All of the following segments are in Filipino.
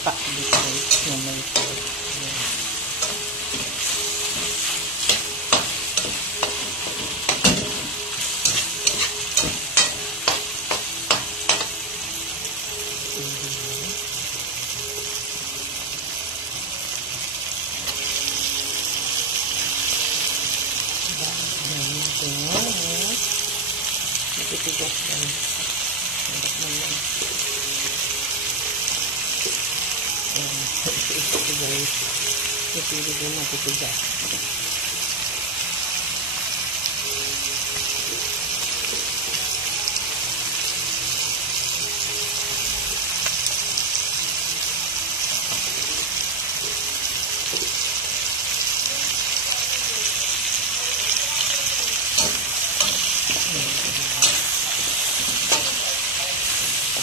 pakbit guys na may pork. Matitigas guys. Hanap naman. Ito guys. Napili ko matitigas.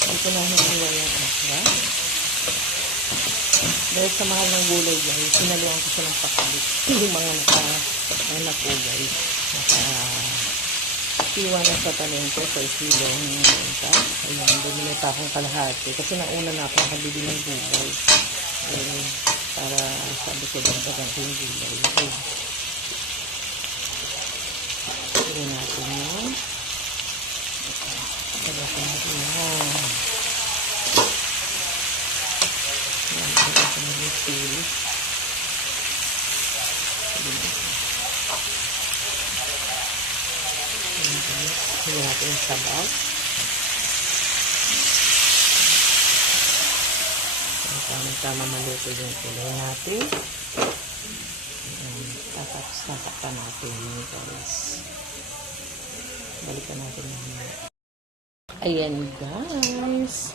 Ito na hinila yung okra. Dahil sa mahal ng gulay guys, sinaluan ko siya ng pakbit. Yung mga naka po guys. Naka-iwan na sa talento sa isilong nita. Ayan, bumili pa akong kalahati. Kasi nauna na ako nakabili ng gulay. Ayan, para sabi ko din bagang ko yung gulay. Ayan. Ayan natin yun. Talaga natin yun. Ayan, talaga natin yung pili. Ayan natin yung sabaw. Tama maluto yung kulay natin. Ayan, tapos natakpan natin yung guys. Balikan natin yung ayan guys,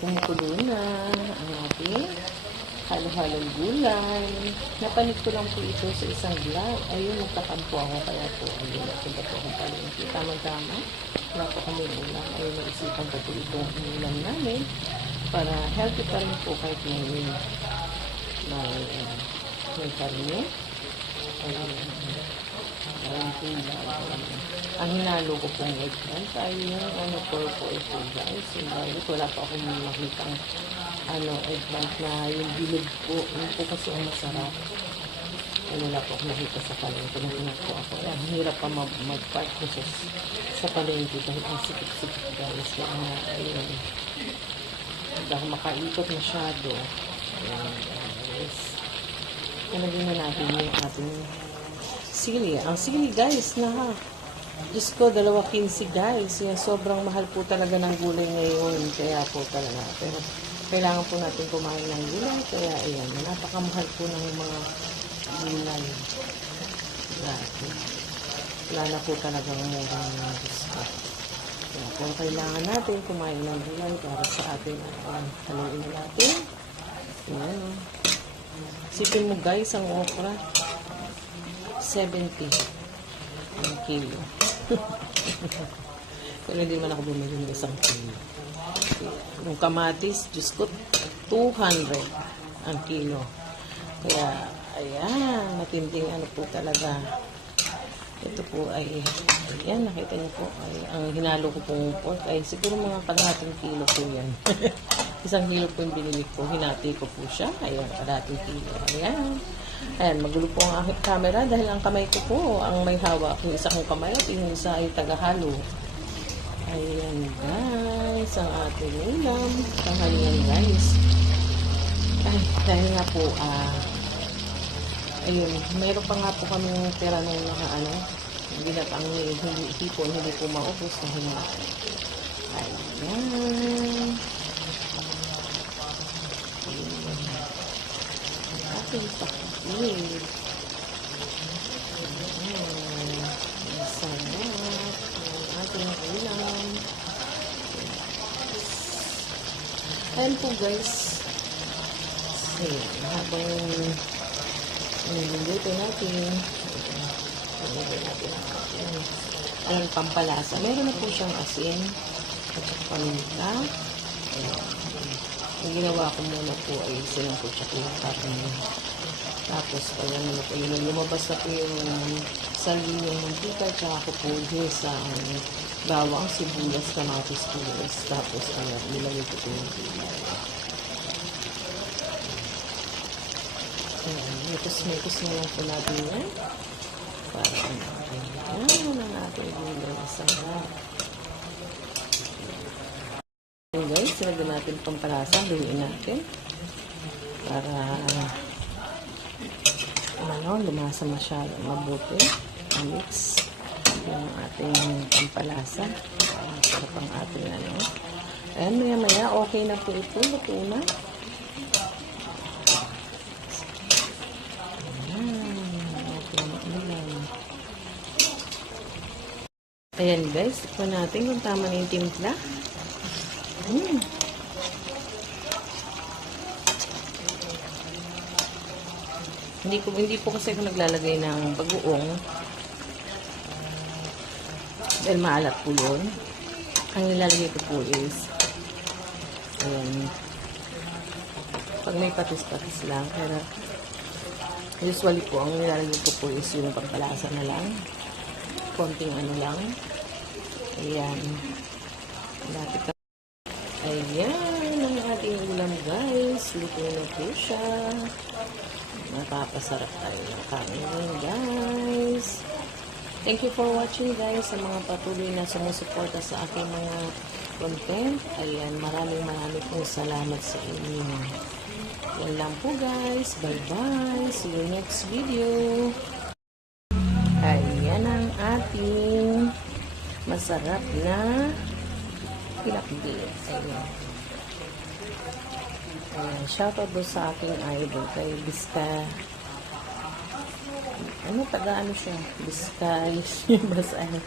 kumukulo na ang ating halo-halong gulay. Napalit ko lang po ito sa isang vlog. Ayun, nagtatampo ako kaya po ayun, napunta po akong palengke. Tamang-tama, wala po kami ulam. Ayun, naisipan ko po itong ulam namin para healthy pa rin po kahit may karne. Ayun, ang hinalo ko pong eggplant ay yung purple po guys. Yung violet, wala pa akong makitang eggplant na yung bilog po. Yun po kasi ang masarap. Ay wala po akong makita sa palengke. Nahinap po ako. Ang hirap pa mag-park ko sa palengke dahil ang sikip-sikip guys. Ayun. Hindi ako makaikot masyado. Ayun guys. Nalagyan na natin yung ating sili. Ang sili guys na Diyos ko, 2.15 guys. Yan, sobrang mahal po talaga ng gulay ngayon. Kaya po talaga. Pero kailangan po natin kumain ng gulay. Kaya ayan, napakamahal po ng mga gulay. Wala na po talagang mura ng Diyos ko. Kaya kung kailangan natin kumain ng gulay para sa ating haluin na natin. Ayan. Sipin mo guys, ang okra. 70 ang kilo. Pero hindi man ako bumili ng 1 kilo. Yung kamatis, Diyos ko, 200 ang kilo. Kaya, ayan, matinding po talaga. Ito po ay, ayan, nakita niyo po, ay, ang hinalo ko pong pork ay siguro mga kalahating kilo po yan. 1 kilo po yung binili ko, hinati ko po siya. Ayan, kalahating kilo. Ayan. Ayan, magulo po ang aking camera dahil ang kamay ko po ang may hawak. Yung isa kong kamay at yung isa ay tagahalo. Ayan guys, ang ating ulam. Tanghalian guys. Ay, dahil nga po, ayun, mayroon pa nga po kami pera nung binatang hipon, hindi po maubos dahil nga. Ayan. Ating pakbit. Sarap ang ating ulam. Ayan po guys. Habang niluluto natin ang pampalasa. Meron na po siyang asin at paminta. Ang ginawa ko muna po ay silang po siya pinagtapon mo. Tapos, ayan mo na po yun. Lumabas na po yung salin yung mantika. Tsaka ko po sa bawang, sibuyas, kamatis, tulis. Tapos, ayan, nilagay ko po yung Ayan, mikos-mikos na lang po natin yan. Para ayan ang ating gulay na sarap. Ayan guys, lagyan natin pampalasa, lumiin natin. Para lumasa masyado mabuti. Mix yung ating pampalasa. Sarap ang ating Ayan, maya-maya, okay na po ito. Luto na. Ayan guys, tikman natin kung tama na yung timpla. Hindi po kasi ako naglalagay ng bagoong dahil maalat po yun. Ang nilalagay ko po is ayan, pag may patis-patis lang, pero usually po ang nilalagay ko po is yung pampalasa na lang, konting lang. Ayan, lapit na. Ayan ang ating ulam guys, luto na po siya. Napapasarap tayo ng kanin guys. Thank you for watching guys, sa mga patuloy na sumusuporta sa aking mga content. Ayan, maraming pong salamat sa inyo. Yan lang po guys, bye bye, see you next video. Ayan ang ating masarap na pinakbit. Ayan. Shoutout doon sa aking idol kay Biska. Taga siya? Biska, Basahan.